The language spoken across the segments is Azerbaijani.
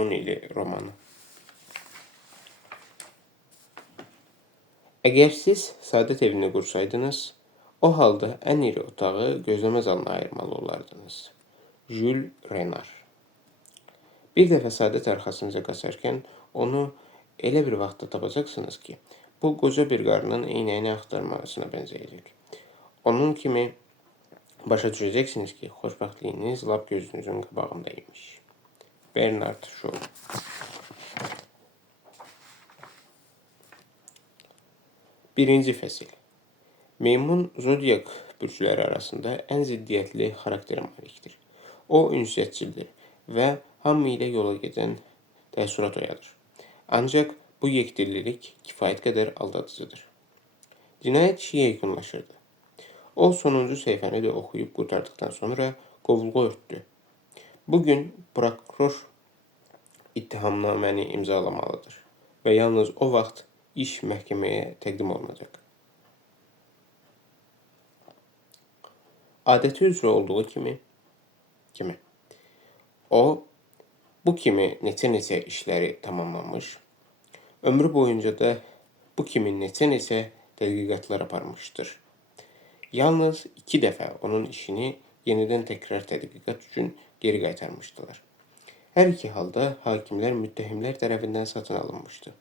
10 ili romanı. Əgər siz Saadət evini qursaydınız, o halda ən iri otağı gözləmə zalına ayırmalı olardınız. Jules Renard. Bir dəfə Saadət arxasınca qaçarkən onu elə bir vaxtda tapacaqsınız ki, bu qoca bir qarının eynəyini axtarmasına bənzəyəcək. Onun kimi başa düşəcəksiniz ki, xoşbəxtliyiniz lap gözünüzün qabağındaymış. Bernard Shaw. Birinci fəsil. Meymun zodiak bürcləri arasında ən ziddiyyətli xarakterə malikdir. O ünsiyyətçildir və hamı ilə yola gedən təəssürat oyadır. Ancaq bu yekdillik kifayət qədər aldadıcıdır. Cinayət işi yekunlaşırdı. O sonuncu səhifəni də oxuyub qurtardıqdan sonra qovluğu örtdü. Bugün prokuror ittihamnaməni imzalamalıdır və yalnız o vaxt iş məhkəməyə təqdim olunacaq. Adəti üzrə olduğu kimi o, bu kimi neçə işləri tamamlamış, ömrü boyunca da bu kimi neçə tədqiqatlar aparmışdır. Yalnız 2 dəfə onun işini yenidən təkrar tədqiqat üçün geri qaytarmışdılar. Hər iki halda hakimlər müttəhimlər tərəfindən satın alınmışdı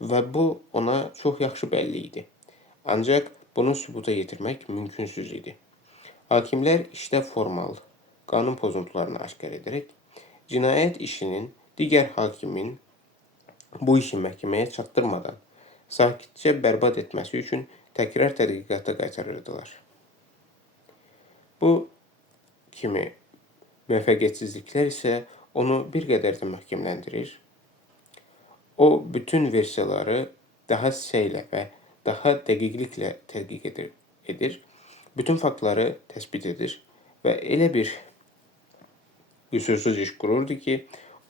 və bu ona çox yaxşı bəlli idi. Ancaq bunu sübuta yetirmək mümkünsüz idi. Hakimlər işdə formal qanun pozuntularını aşkar edərək, cinayət işinin digər hakimin bu işi məhkəməyə çatdırmadan sakitcə bərbad etməsi üçün təkrar tədqiqata qaytarırdılar. Bu kimi müvəffəqiyyətsizliklər isə onu bir qədər də möhkəmləndirir. O, bütün versiyaları daha səylə və daha dəqiqliklə tədqiq edir, bütün faktları təsbit edir və elə bir qüsursuz iş qururdu ki,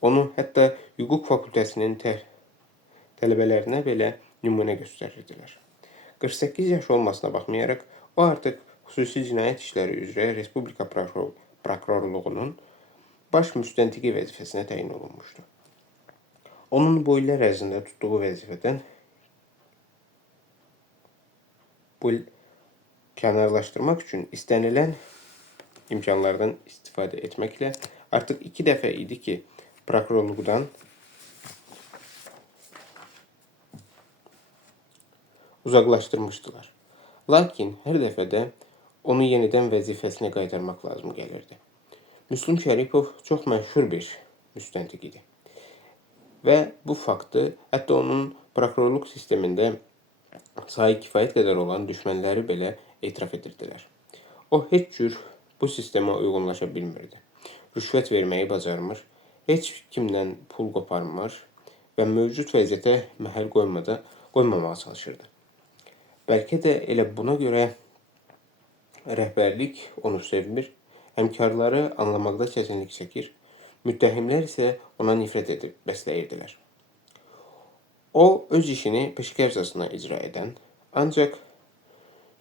onu hətta hüquq fakültəsinin tələbələrinə belə nümunə göstərirdilər. 48 yaş olmasına baxmayaraq, o artıq xüsusi cinayət işləri üzrə Respublika prokurorluğunun baş müstəntiqi vəzifəsinə təyin olunmuşdu. Onun bu illər ərzində tutduğu vəzifədən kənarlaşdırmaq üçün istənilən imkanlardan istifadə etməklə artıq 2 dəfə idi ki, prokurorluqdan uzaqlaşdırmışdılar. Lakin hər dəfə də onu yenidən vəzifəsinə qaytarmaq lazım gəlirdi. Müslüm Şərifov çox məşhur bir müstəntiq idi və bu faktı hətta onun prokurorluq sistemində sayı kifayət qədər olan düşmənləri belə etiraf edirdilər. O heç cür bu sistemə uyğunlaşa bilmirdi. Rüşvət verməyi bacarmır, heç kimdən pul qoparmır və mövcud vəziyyətə məhəl qoymamağa çalışırdı. Bəlkə də elə buna görə rəhbərlik onu sevmir, həmkarları anlamaqda çətinlik çəkir, müttəhimlər isə ona nifrət edib bəsləyirdilər. O, öz işini peşəkərcasına icra edən, ancaq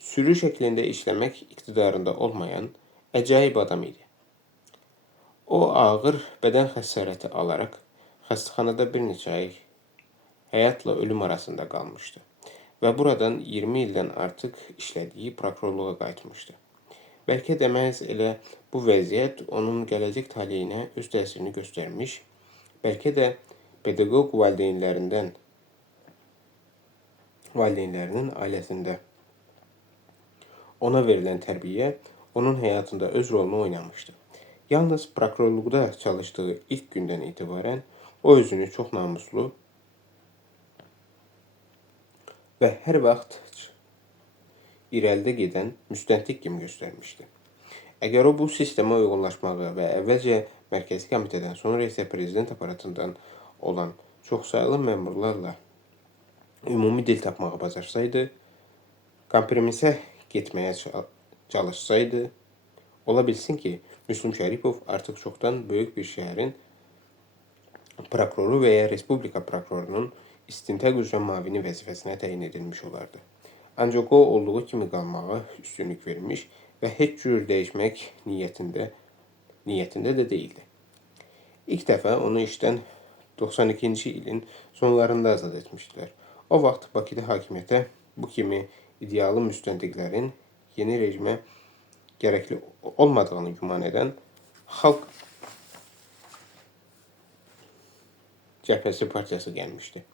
sürü şəklində işləmək iqtidarında olmayan əcaib adam idi. O, ağır bədən xəsarəti alaraq xəstəxanada bir neçə ay həyatla ölüm arasında qalmışdı və buradan 20 ildən artıq işlədiyi prokurorluğa qayıtmışdı. Bəlkə də məhz elə bu vəziyyət onun gələcək taleyinə öz təsirini göstərmiş, bəlkə də pedaqoq valideynlərinin ailəsində ona verilən tərbiyə onun həyatında öz rolunu oynamışdı. Yalnız prokurorluqda çalışdığı ilk gündən etibarən o özünü çox namuslu və hər vaxt irəlidə gedən müstəntiq kimi göstərmişdi. Əgər o bu sistemə uyğunlaşmağı və əvvəlcə Mərkəzi Komitədən, sonra isə prezident aparatından olan çoxsaylı məmurlarla ümumi dil tapmağı bacarsaydı, kompromisə getməyə çalışsaydı, ola bilsin ki, Müslüm Şərifov artıq çoxdan böyük bir şəhərin prokuroru və ya Respublika prokurorunun istintaq üzrə mavini vəzifəsinə təyin edilmiş olardı. Ancaq o olduğu kimi qalmağa üstünlük vermiş və heç cür dəyişmək niyyətində də deyildi. İlk dəfə onu işdən 92-ci ilin sonlarında azad etmişdilər. O vaxt Bakıda hakimiyyətə bu kimi idealı müstəntiqlərin yeni rejimə gərəkli olmadığını güman edən Xalq Cəbhəsi partiyası gəlmişdi.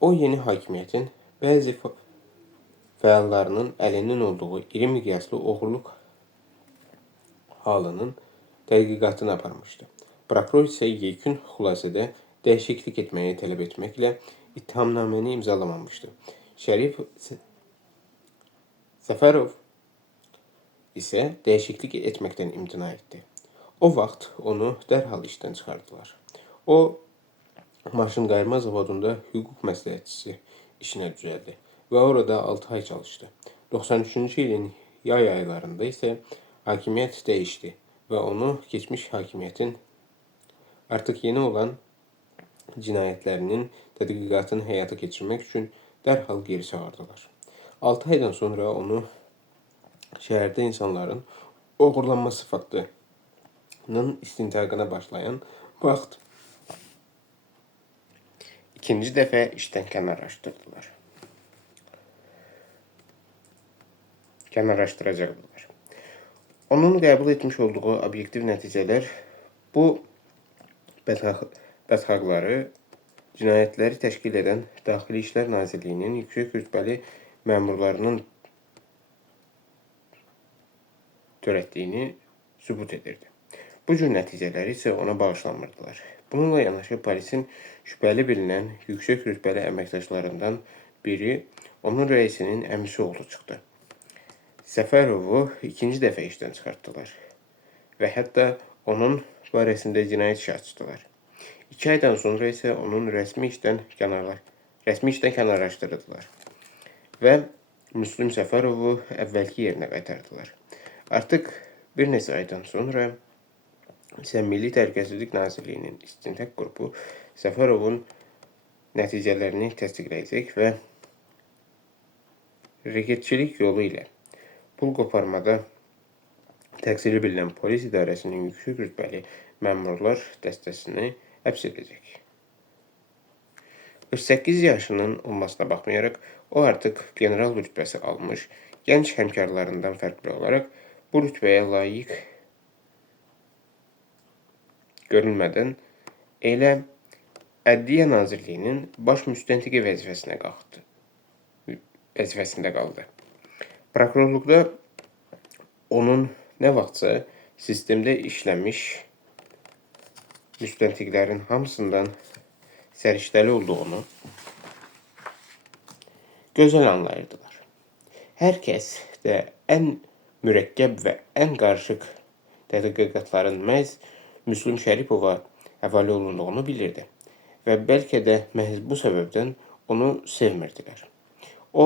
O yeni hakimiyyətin bəzi fəallarının əlinin olduğu iri miqyaslı oğurluq halının tədqiqatını aparmışdı. Prokuror isə yekun xülasədə dəyişiklik etməyi tələb etməklə ittihamnaməni imzalamamışdı. Şərif Səfərov isə dəyişiklik etməkdən imtina etdi. O vaxt onu dərhal işdən çıxardılar. O, maşın qayırma zavodunda hüquq məsləhətçisi işinə düzəldi və orada 6 ay çalışdı. 93-cü ilin yay aylarında isə hakimiyyət dəyişdi və onu keçmiş hakimiyyətin artıq yeni olan cinayətlərinin tədqiqatını həyata keçirmək üçün dərhal geri çağırdılar. 6 aydan sonra onu şəhərdə insanların oğurlanması faktının istintaqına başlayan vaxt ikinci dəfə işdən kənarlaşdıracaqdılar. Onun qəbul etmiş olduğu obyektiv nəticələr bu bədxahları, cinayətləri təşkil edən Daxili İşlər Nazirliyinin yüksək rütbəli məmurlarının törətdiyini sübut edirdi. Bu cür nəticələri isə ona bağışlanmırdılar. Bununla yanaşı polisin şübhəli bilinən yüksək rütbəli əməkdaşlarından biri onun rəisinin əmisi oğlu çıxdı. Səfərovu ikinci dəfə işdən çıxartdılar və hətta onun barəsində cinayət işi açdılar. 2 aydan sonra isə onun rəsmi işdən kənarlaşdırdılar və Müslüm Səfərovu əvvəlki yerinə qaytardılar. Artıq bir neçə aydan sonra isə Milli Təhlükəsizlik Nazirliyinin istintaq qrupu Səfərovun nəticələrini təsdiqləyəcək və reketçilik yolu ilə pul qoparmada təqsiri bilinən polis idarəsinin yüksək rütbəli məmurlar dəstəsini həbs edəcək. 48 yaşının olmasına baxmayaraq, o artıq general rütbəsi almış, gənc həmkarlarından fərqli olaraq bu rütbəyə layiq görülmədən elə Ədliyyə Nazirliyinin baş müstəntiqi vəzifəsində qaldı. Prokurorluqda onun nə vaxtsa sistemdə işləmiş müstəntiqlərin hamısından səriştəli olduğunu gözəl anlayırdılar. Hər kəs də ən mürəkkəb və ən qarışıq tədqiqatların məhz Müslüm Şərifova həvalə olunduğunu bilirdi və bəlkə də məhz bu səbəbdən onu sevmirdilər. O,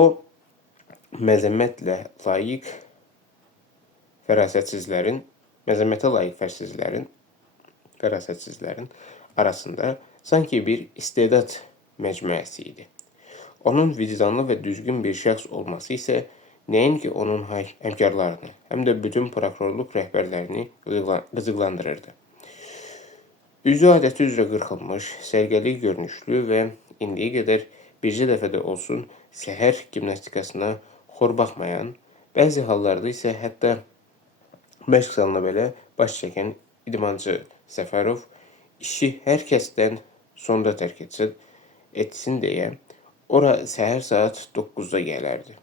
məzəmmətə layiq fərasətsizlərin arasında sanki bir istedad məcmuəsi idi. Onun vicdanlı və düzgün bir şəxs olması isə nəinki onun həmkarlarını, həm də bütün prokurorluq rəhbərlərini qızıqlandırırdı. Üzü adəti üzrə qırxılmış, sərgəli görünüşlü və indiyə qədər bircə dəfə də olsun səhər gimnastikasına xor baxmayan, bəzi hallarda isə hətta məşq salına belə baş çəkən idmançı Səfərov işi hər kəsdən sonda tərk etsin deyə ora səhər saat 9-da gələrdi.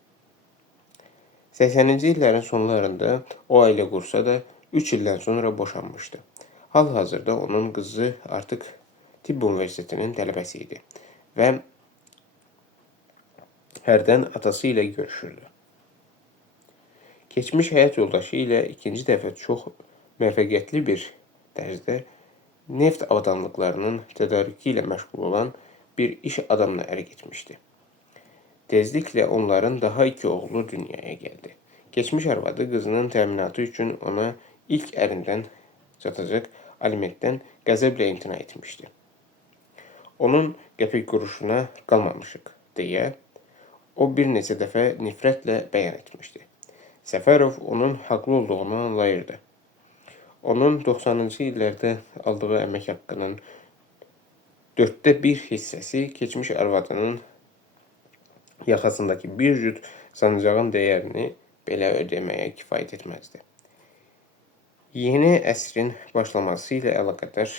80-ci illərin sonlarında o ailə qursa da 3 ildən sonra boşanmışdı. Hal-hazırda onun qızı artıq Tibb Universitetinin tələbəsi idi və hərdən atası ilə görüşürdü. Keçmiş həyat yoldaşı ilə ikinci dəfə çox müvəffəqiyyətli bir tərzdə neft avadanlıqlarının tədarükü ilə məşğul olan bir iş adamına ərə getmişdi. Tezliklə onların daha 2 oğlu dünyaya gəldi. Keçmiş arvadı qızının təminatı üçün ona ilk ərindən çatacaq alimentdən qəzəblə imtina etmişdi. Onun qəpik quruşuna qalmamışıq, deyə o bir neçə dəfə nifrətlə bəyan etmişdi. Səfərov onun haqlı olduğunu anlayırdı. Onun 90-cı illərdə aldığı əmək haqqının 4də 1 hissəsi keçmiş arvadının yaxasındakı bir cüt sancağın dəyərini belə ödəməyə kifayət etməzdi. Yeni əsrin başlaması ilə əlaqədar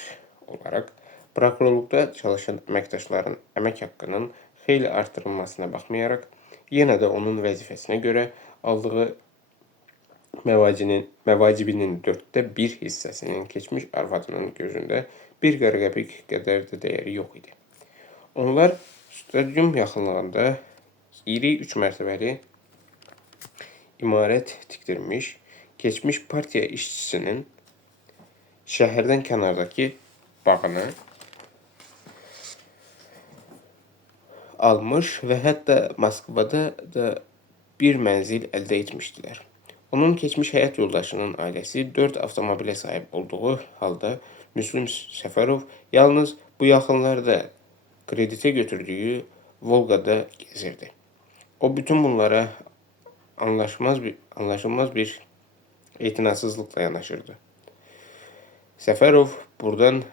olaraq prokurorluqda çalışan əməkdaşların əmək haqqının xeyli artırılmasına baxmayaraq, yenə də onun vəzifəsinə görə aldığı məvacibinin 4də 1 hissəsinin keçmiş arvadının gözündə bir qəpik qədər də dəyəri yox idi. Onlar stadyum yaxınlığında iri 3 mərtəbəli imarət tikdirmiş, keçmiş partiya işçisinin şəhərdən kənardakı bağını almış və hətta Moskvada da bir mənzil əldə etmişdilər. Onun keçmiş həyat yoldaşının ailəsi 4 avtomobilə sahib olduğu halda Müslüm Səfərov yalnız bu yaxınlarda kreditə götürdüyü Volqada gezirdi. O bütün bunlara anlaşılmaz bir etinasızlıqla yanaşırdı. Səfərov buradan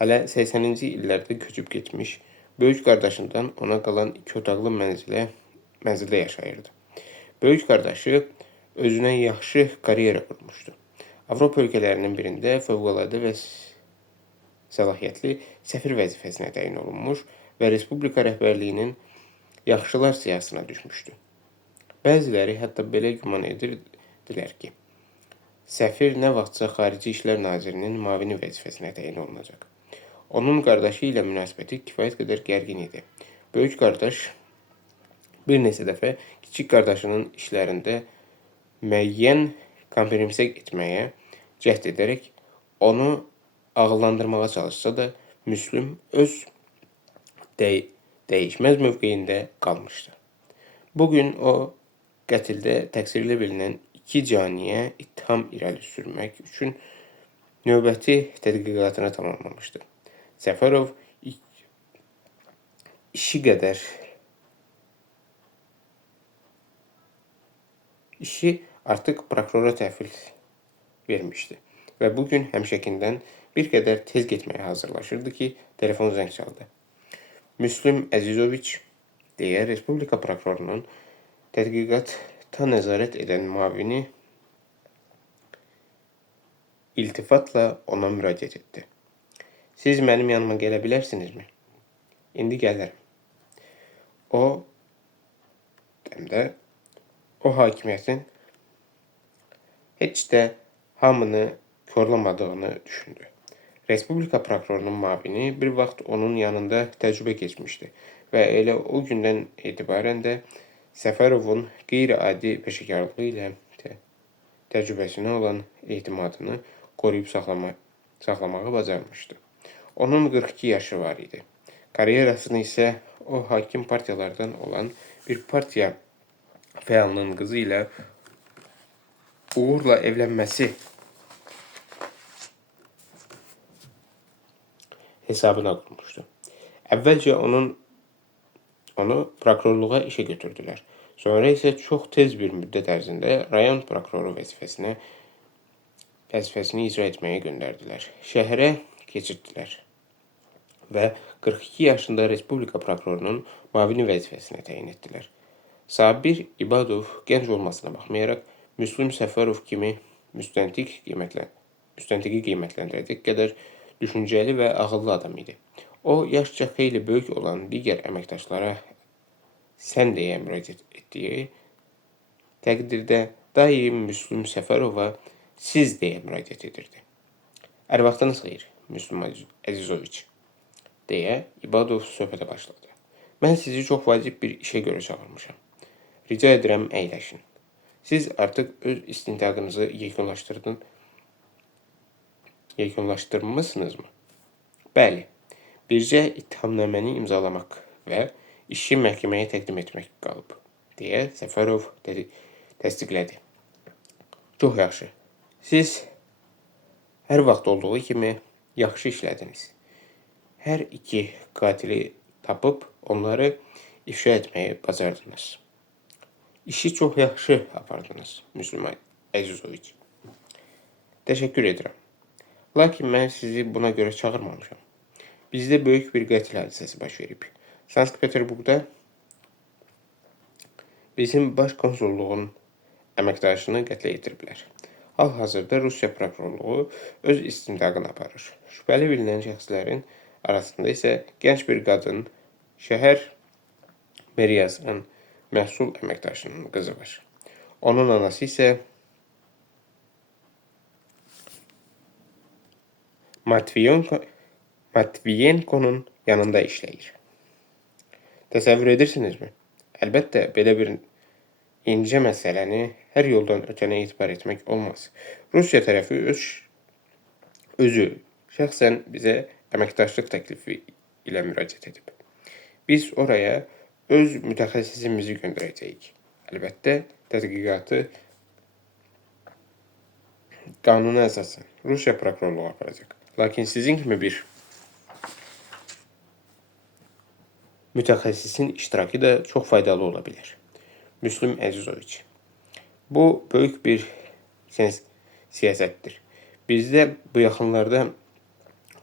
hələ 80-ci illərdə köçüb getmiş, böyük qardaşından ona qalan 2 otaqlı mənzildə yaşayırdı. Böyük qardaşı özünə yaxşı karyera qurmuşdu. Avropa ölkələrinin birində fövqəladə və səlahiyyətli səfir vəzifəsinə təyin olunmuş və respublika rəhbərliyinin yaxşılar siyahısına düşmüşdü. Bəziləri hətta belə güman edirdilər ki, səfir nə vaxtsa Xarici İşlər Nazirinin müavini vəzifəsinə təyin olunacaq. Onun qardaşı ilə münasibəti kifayət qədər gərgin idi. Böyük qardaş bir neçə dəfə kiçik qardaşının işlərində müəyyən kompromisə etməyə cəhd edərək onu ağıllandırmağa çalışsa da, Müslüm öz dəyişməz mövqeyində qalmışdı. Bugün o, qətildə təqsirli bilinən 2 caniyə ittiham irəli sürmək üçün növbəti tədqiqatını tamamlamışdı. Səfərov işi artıq prokurora təhvil vermişdi və bugün həmişəkindən bir qədər tez getməyə hazırlaşırdı ki, telefon zəng çaldı. Müslüm Əzizoviç, deyə Respublika prokurorunun tədqiqata nəzarət edən müavini iltifatla ona müraciət etdi. Siz mənim yanıma gələ bilərsinizmi? İndi gəlirəm. O hakimiyyətin heç də hamını korlamadığını düşündü. Respublika prokurorunun müavini bir vaxt onun yanında təcrübə keçmişdi və elə o gündən etibarən də Səfərovun qeyri-adi peşəkarlığı ilə təcrübəsinə olan etimadını qoruyub saxlamağı bacarmışdı. Onun 42 yaşı var idi. Karyerasını isə o hakim partiyalardan olan bir partiya fəalının qızı ilə uğurla evlənməsi hesabına qurmuşdu. Əvvəlcə onu prokurorluğa işə götürdülər. Sonra isə çox tez bir müddət ərzində rayon prokuroru vəzifəsini icra etməyə göndərdilər. Şəhərə keçirdilər və 42 yaşında Respublika prokurorunun müavini vəzifəsinə təyin etdilər. Sabir İbadov gənc olmasına baxmayaraq, Müslüm Səfərov kimi müstəntiqi qiymətləndirəcək qədər düşüncəli və ağıllı adam idi. O, yaşca xeyli böyük olan digər əməkdaşlara sən deyə müraciət etdiyi təqdirdə daim Müslüm Səfərova siz deyə müraciət edirdi. Ər-vaxtınız xeyir, Müslüm Əzizoviç, deyə İbadov söhbətə başladı. Mən sizi çox vacib bir işə görə çağırmışam. Rica edirəm, əyləşin. Siz artıq öz istintaqınızı yekunlaşdırmısınızmı? Bəli, bircə ittihamnaməni imzalamaq və işi məhkəməyə təqdim etmək qalıb, deyə Səfərov təsdiqlədi. Çox yaxşı. Siz hər vaxt olduğu kimi yaxşı işlədiniz. Hər iki qatili tapıb onları ifşa etməyi bacardınız. İşi çox yaxşı apardınız, Müslüm Əzizoviç. Təşəkkür edirəm. Lakin mən sizi buna görə çağırmamışam. Bizdə böyük bir qətl hadisəsi baş verib. Sankt-Peterburqda bizim baş konsulluğun əməkdaşını qətlə yetiriblər. Hal-hazırda Rusiya prokurorluğu öz istintaqını aparır. Şübhəli bilinən şəxslərin arasında isə gənc bir qadın, şəhər meriyasının məhsul əməkdaşının qızı var. Onun anası isə Matviyenkonun yanında işləyir. Təsəvvür edirsinizmi? Əlbəttə, belə bir incə məsələni hər yoldan ötənə etibar etmək olmaz. Rusiya tərəfi özü şəxsən bizə əməkdaşlıq təklifi ilə müraciət edib. Biz oraya öz mütəxəssisimizi göndərəcəyik. Əlbəttə, tədqiqatı qanuna əsasən Rusiya prokurorluğu aparacaq. Lakin sizin kimi bir mütəxəssisin iştirakı da çox faydalı ola bilər. Müslüm Əzizoviç. Bu böyük bir siyasətdir. Bizdə bu yaxınlarda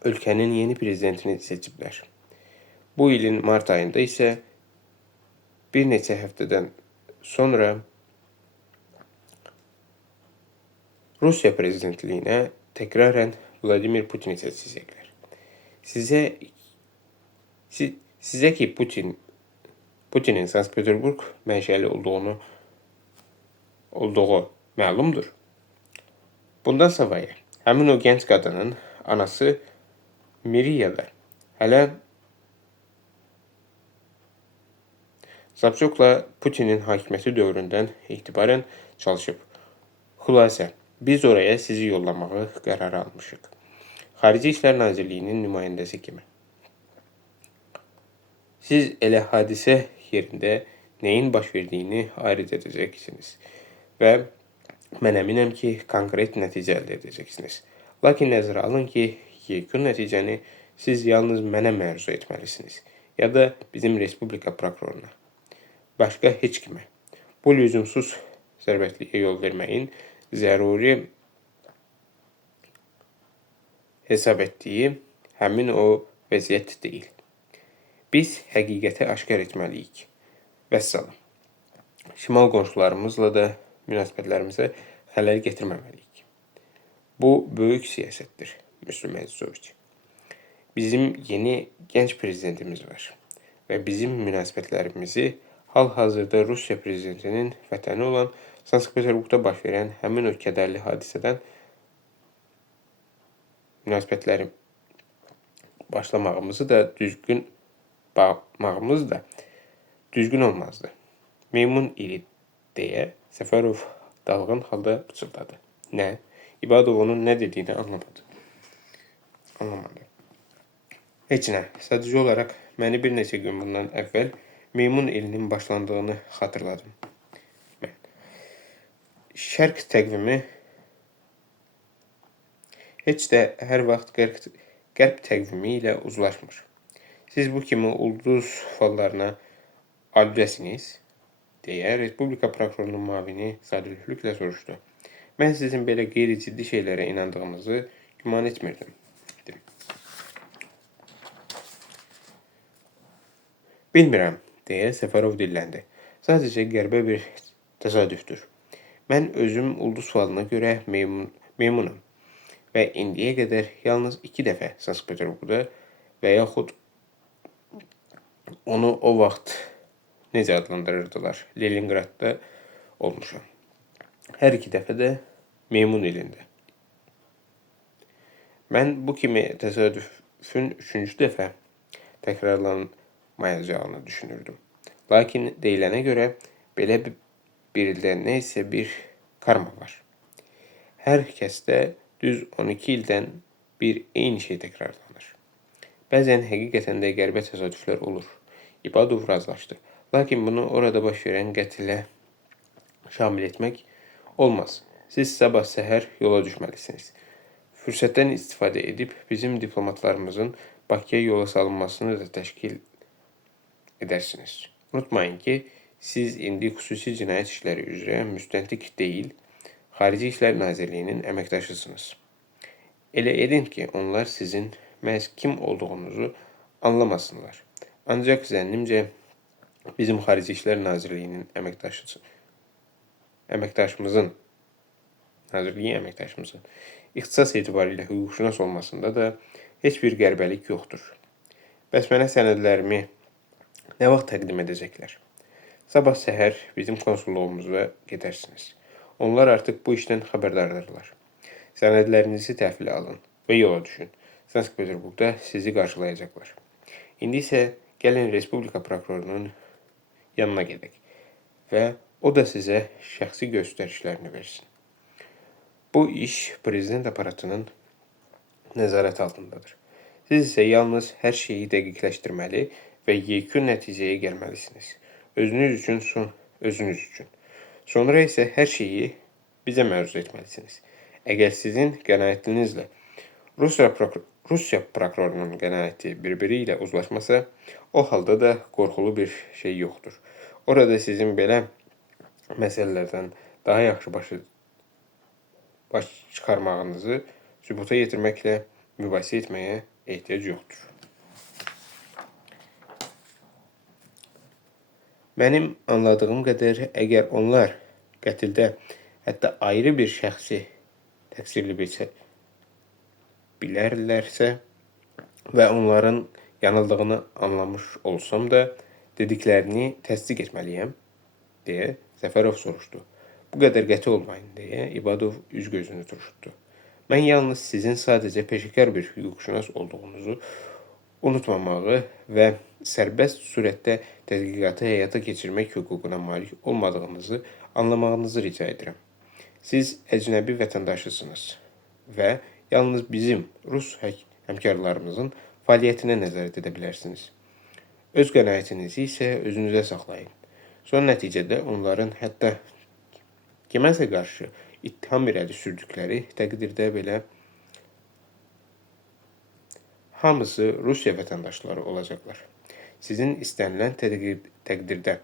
ölkənin yeni prezidentini seçiblər. Bu ilin mart ayında isə bir neçə həftədən sonra Rusiya prezidentliyinə təkrarən Vladimir Putini seçəcəklər. Sizə ki Putinin Sankt-Peterburq mənşəli olduğu məlumdur. Bundan savayı, həmin o gənc qadının anası Miriyada hələ Zabçokla Putinin hakimiyyəti dövründən etibarən çalışıb. Xülasə, biz oraya sizi yollamağı qərarı almışıq. Xarici İşlər Nazirliyinin nümayəndəsi kimi. Siz elə hadisə yerində nəyin baş verdiyini ayrıca edəcəksiniz və mən əminəm ki, konkret nəticə əldə edəcəksiniz. Lakin nəzərə alın ki, yekun nəticəni siz yalnız mənə məruz etməlisiniz ya da bizim Respublika prokuroruna. Başqa heç kimə. Bu lüzumsuz sərvətliyə yol verməyin zəruri hesab etdiyi həmin o vəziyyət deyil. Biz həqiqəti aşkar etməliyik. Vəssalam. Şimal qonşularımızla da münasibətlərimizə xələl gətirməməliyik. Bu böyük siyasətdir, Müslüm Əzizoviç. Bizim yeni gənc prezidentimiz var və bizim münasibətlərimizi hal-hazırda Rusiya prezidentinin vətəni olan Sankt-Peterburqda baş verən həmin o kədərli hadisədən münasibətləri başlamağımız da düzgün olmazdı. Meymun ili deyə Səfərov dalğın halda pıçıldadı. Nə? İbadov onun nə dediyini anlamadı. Heç nə. Sadəcə olaraq məni bir neçə gün bundan əvvəl meymun ilinin başlandığını xatırladım. Şərq təqvimi heç də hər vaxt qərb təqvimi ilə uzlaşmır. Siz bu kimi ulduz fallarına alüdəsiniz, deyə Respublika prokurorunun müavini sadəlövhlüklə soruşdu. Mən sizin belə qeyri-ciddi şeylərə inandığınızı güman etmirdim. Bilmirəm, deyə Səfərov dilləndi. Sadəcə qəribə bir təsadüfdür. Mən özüm ulduz falına görə meymunam və indiyə qədər yalnız 2 dəfə Sankt-Peterburqda və yaxud onu o vaxt necə adlandırırdılar, Leningradda olmuşam. Hər 2 dəfə də meymun ilində. Mən bu kimi təsadüfün 3-cü dəfə təkrarlanmayacağını düşünürdüm. Lakin deyilənə görə belə bir ildə nə isə bir karma var. Hər kəsdə düz 12 ildən bir eyni şey təkrarlanır. Bəzən həqiqətən də qəribə təsadüflər olur. İbadov razılaşdı. Lakin bunu orada baş verən qətlə şamil etmək olmaz. Siz sabah səhər yola düşməlisiniz. Fürsətdən istifadə edib bizim diplomatlarımızın Bakıya yola salınmasını da təşkil edərsiniz. Unutmayın ki, siz indi xüsusi cinayət işləri üzrə müstəntiq deyil, Xarici İşlər Nazirliyinin əməkdaşısınız. Elə edin ki, onlar sizin məhz kim olduğunuzu anlamasınlar. Ancaq zənnimcə bizim Xarici İşlər Nazirliyinin əməkdaşımızın ixtisas etibarilə hüquqşünas olmasında da heç bir qərbəlik yoxdur. Bəs mənə sənədlərimi nə vaxt təqdim edəcəklər? Sabah səhər bizim konsulluğumuza gedərsiniz. Onlar artıq bu işdən xəbərdardırlar. Sənədlərinizi təhvilə alın və yola düşün. Sankt-Peterburqda sizi qarşılayacaqlar. İndi isə gəlin Respublika prokurorunun yanına gedək və o da sizə şəxsi göstərişlərini versin. Bu iş prezident aparatının nəzarət altındadır. Siz isə yalnız hər şeyi dəqiqləşdirməli və yekun nəticəyə gəlməlisiniz. Özünüz üçün. Sonra isə hər şeyi bizə məruz etməlisiniz. Əgər sizin qənaətinizlə Rusiya prokurorunun qənaəti bir-biri ilə uzlaşmasa, o halda da qorxulu bir şey yoxdur. Orada sizin belə məsələlərdən daha yaxşı baş çıxarmağınızı sübuta yetirməklə mübahisə etməyə ehtiyac yoxdur. Mənim anladığım qədər, əgər onlar qətildə hətta ayrı bir şəxsi təqsirli bilərlərsə və onların yanıldığını anlamış olsam da, dediklərini təsdiq etməliyəm, deyə Səfərov soruşdu. Bu qədər qəti olmayın, deyə İbadov üz-gözünü turşutdu. Mən yalnız sizin sadəcə peşəkar bir hüquqşünas olduğunuzu unutmamağı və sərbəst surətdə tədqiqatı həyata keçirmək hüququna malik olmadığınızı anlamağınızı rica edirəm. Siz əcnəbi vətəndaşısınız və yalnız bizim Rus həmkarlarımızın fəaliyyətinə nəzarət edə bilərsiniz. Öz qənaətinizi isə özünüzə saxlayın. Son nəticədə onların hətta kiməsə qarşı ittiham irəli sürdükləri təqdirdə belə hamısı Rusiya vətəndaşları olacaqlar. Sizin istənilən təqdirdə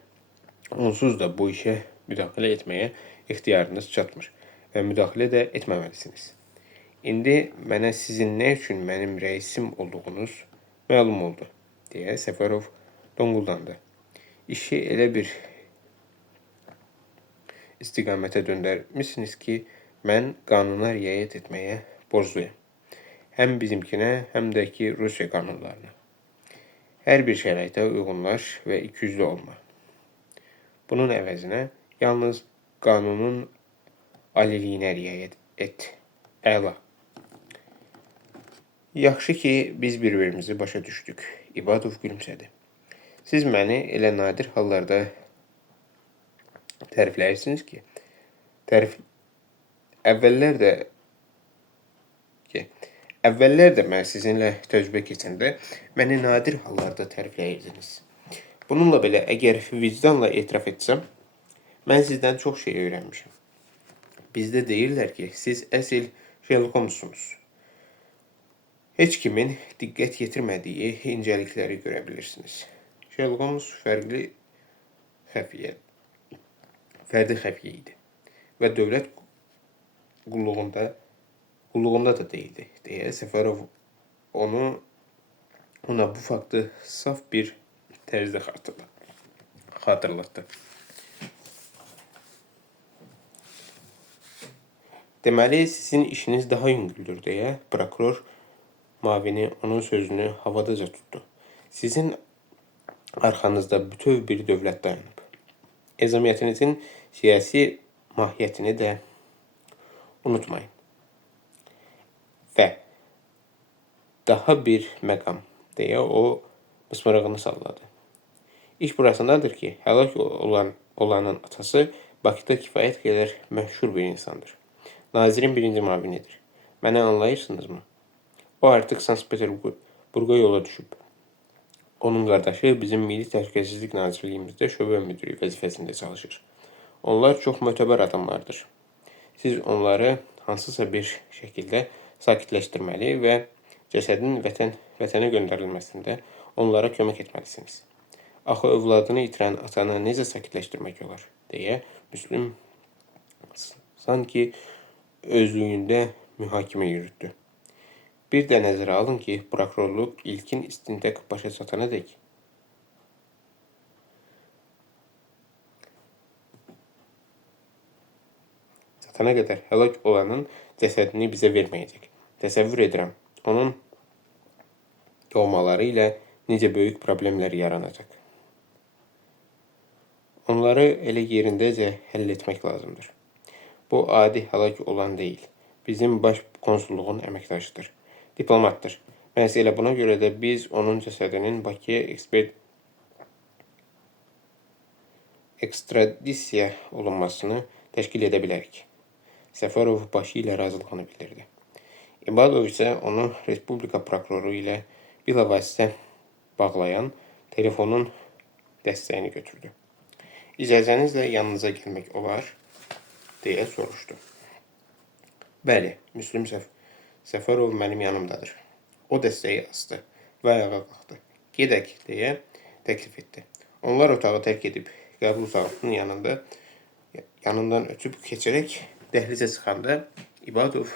onsuz da bu işə müdaxilə etməyə ixtiyarınız çatmır və müdaxilə də etməməlisiniz. İndi mənə sizin nə üçün mənim rəisim olduğunuz məlum oldu, deyə Səfərov donquldandı. İşi elə bir istiqamətə döndərmisiniz ki, mən qanuna riayət etməyə borcluyam. Həm bizimkinə, həm də ki, Rusiya qanunlarına. Hər bir şəraitə uyğunlaş və ikiyüzlü olma. Bunun əvəzinə yalnız qanunun aliliyinə riayət et. Əla. Yaxşı ki, biz bir-birimizi başa düşdük. İbadov gülümsədi. Siz məni elə nadir hallarda tərifləyirsiniz ki, əvvəllər də mən sizinlə təcrübə keçəndə məni nadir hallarda tərifləyirdiniz. Bununla belə, əgər vicdanla etiraf etsəm, mən sizdən çox şey öyrənmişəm. Bizdə deyirlər ki, siz əsl Sherlock Holmes'sunuz. Heç kimin diqqət yetirmədiyi incəlikləri görə bilirsiniz. Sherlock Holmes fərdi xəfiyyə idi və dövlət qulluğunda da deyildi, deyə Səfərov ona bu faktı saf bir tərzdə xatırlatdı. Deməli, sizin işiniz daha yüngüldür, deyə prokuror mavini onun sözünü havadaca tutdu. Sizin arxanızda bütöv bir dövlət dayanıb. Ezamiyyətinizin siyasi mahiyyətini də unutmayın. Və daha bir məqam, deyə o mısmırığını salladı. İş burasındadır ki, həlak olanın atası Bakıda kifayət qədər məşhur bir insandır. Nazirin birinci mavinidir. Mənə anlayırsınızmı? O artıq Sankt-Peterburqa yola düşüb. Onun qardaşı bizim Milli Təhlükəsizlik Nazirliyimizdə şöbə müdürü vəzifəsində çalışır. Onlar çox mötəbər adamlardır. Siz onları hansısa bir şəkildə sakitləşdirməli və cəsədin vətənə göndərilməsində onlara kömək etməlisiniz. Axı övladını itirən atanı necə sakitləşdirmək olar, deyə Müslüm sanki özlüyündə mühakimə yürütdü. Bir də nəzərə alın ki, prokurorluq ilkin istintaq başa çatanadək çatana qədər həlak olanın cəsədini bizə verməyəcək. Təsəvvür edirəm, onun doğmaları ilə necə böyük problemlər yaranacaq. Onları elə yerindəcə həll etmək lazımdır. Bu adi həlak olan deyil. Bizim baş konsulluğun əməkdaşıdır. Diplomatdır. Məhz elə buna görə də biz onun cəsədinin Bakıya ekstradisiya olunmasını təşkil edə bilərik. Səfərov başı ilə razılığını bildirdi. İbadov isə onu Respublika prokuroru ilə bilavasitə bağlayan telefonun dəstəyini götürdü. İcazənizlə yanınıza gəlmək olar, deyə soruşdu. Bəli, Müslüm Səfərov mənim yanımdadır. O dəstəyi asdı və ayağa qalxdı. Gedək, deyə təklif etdi. Onlar otağı tərk edib qəbul otağının yanından ötüb keçərək dəhlizə çıxanda İbadov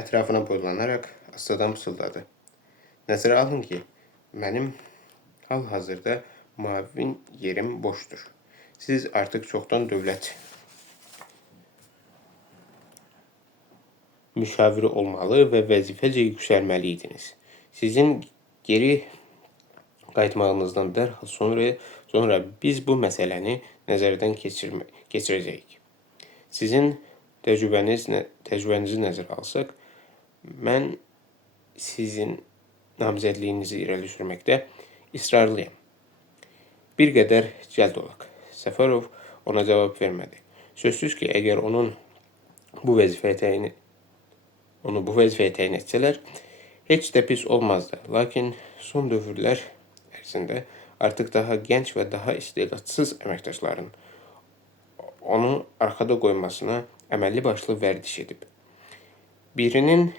ətrafına boylanaraq astadan pısıldadı. Nəzərə alın ki, mənim hal-hazırda müavin yerim boşdur. Siz artıq çoxdan dövlət müşaviri olmalı və vəzifəcə yüksəlməliydiniz. Sizin geri qayıtmağınızdan dərhal sonra biz bu məsələni nəzərdən keçirəcəyik. Sizin təcrübənizi nəzərə alsaq, mən sizin namizədliyinizi irəli sürməkdə israrlıyam. Bir qədər cəld olaq. Səfərov ona cavab vermədi. Sözsüz ki, əgər onu bu vəzifəyə təyin etsələr, heç də pis olmazdı. Lakin son dövrlər ərzində artıq daha gənc və daha istedadsız əməkdaşların onu arxada qoymasına əməlli başlı vərdiş edib. Birinin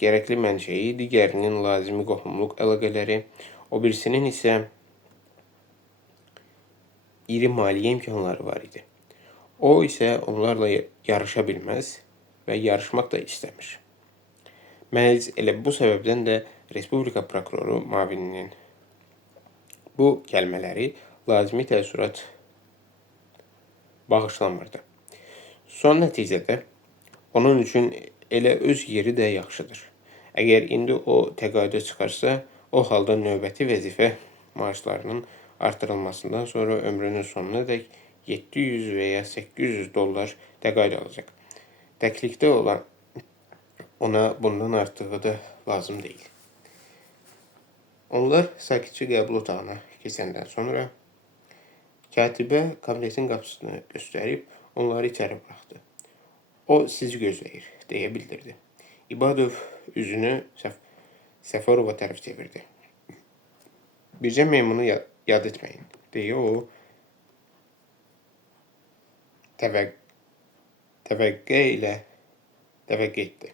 gərəkli mənşəyi, digərinin lazımi qohumluq əlaqələri, o birisinin isə iri maliyyə imkanları var idi. O isə onlarla yarışa bilməz və yarışmaq da istəmir. Məhz elə bu səbəbdən də Respublika prokuroru müavininin bu kəlmələri lazımi təəssürat bağışlamırdı. Son nəticədə onun üçün elə öz yeri də yaxşıdır. Əgər indi o təqaüdə çıxarsa, o halda növbəti vəzifə maaşlarının artırılmasından sonra ömrünün sonunadək 700 və ya 800 dollar təqaüd alacaq. Təklikdə olan ona bundan artığı da lazım deyil. Onlar sakitcə qəbul otağına keçəndən sonra katibə kabinetin qapısını göstərib onları içəri buraxdı. O sizi gözləyir, deyə bildirdi. İbadov üzünü Səfərova tərəf çevirdi. Bircə memunu yad etməyin, deyə o təvəqqə etdi.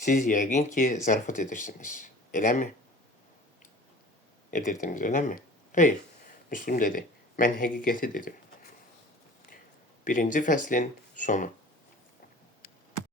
Siz yəqin ki, zarafat edirsiniz, eləmi? Edirdiniz, eləmi? Xeyr, Müslüm dedi. Mən həqiqəti dedim. 1-ci fəslin sonu.